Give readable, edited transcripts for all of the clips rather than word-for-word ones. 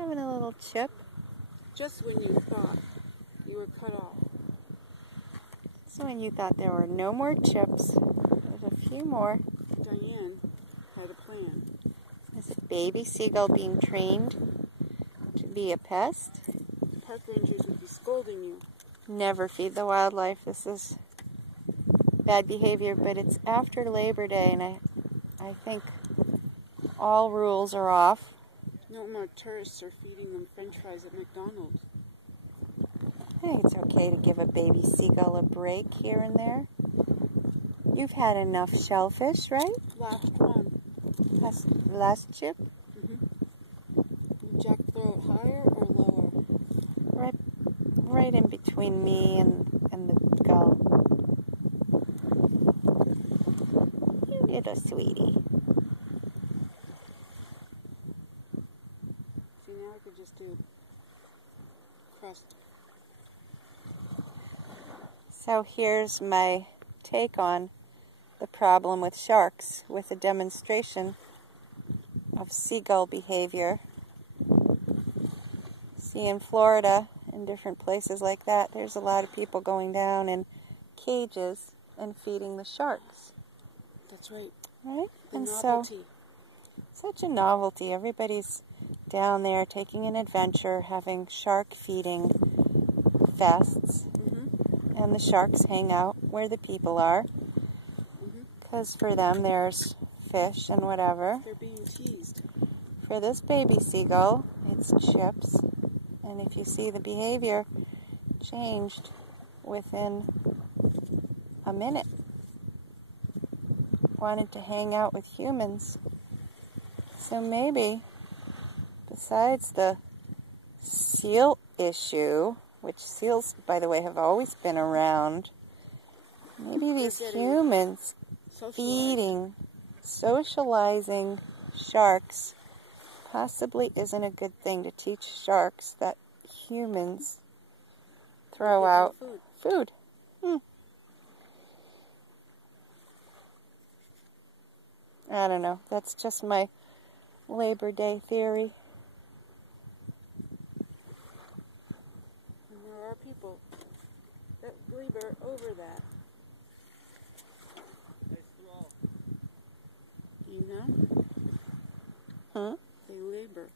having a little chip. Just when you thought you were cut off. So when you thought there were no more chips, there's a few more. Diane had a plan. Is a baby seagull being trained to be a pest? The park rangers would be scolding you. Never feed the wildlife. This is bad behavior, but it's after Labor Day, and I think all rules are off. No more tourists are feeding them French fries at McDonald's. I think it's okay to give a baby seagull a break here and there. You've had enough shellfish, right? Last one. Last chip? Would Jack throw it higher or lower? Right in between me and the gull. You little sweetie. See, now I could just do crust. So here's my take on the problem with sharks, with a demonstration of seagull behavior. See, in Florida, in different places like that, there's a lot of people going down in cages and feeding the sharks. That's right. Right? The novelty. So, such a novelty. Everybody's down there taking an adventure, having shark feeding fests. And the sharks hang out where the people are. Because for them, there's fish and whatever. They're being teased. For this baby seagull, it's chips. And if you see the behavior changed within a minute. Wanted to hang out with humans. So maybe, besides the seal issue, which seals, by the way, have always been around, maybe these humans feeding, socializing sharks possibly isn't a good thing to teach sharks that humans throw out food. I don't know. That's just my Labor Day theory. And there are people that labor over that. You know? They labor.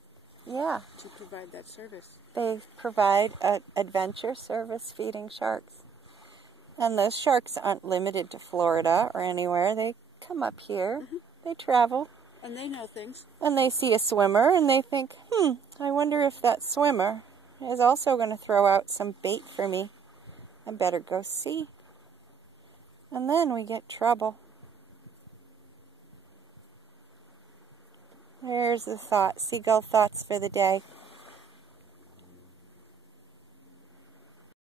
Yeah. To provide that service. They provide an adventure service feeding sharks. And those sharks aren't limited to Florida or anywhere. They come up here. They travel. And they know things. And they see a swimmer and they think, I wonder if that swimmer is also going to throw out some bait for me. I better go see. And then we get trouble. There's the thought, seagull thoughts for the day.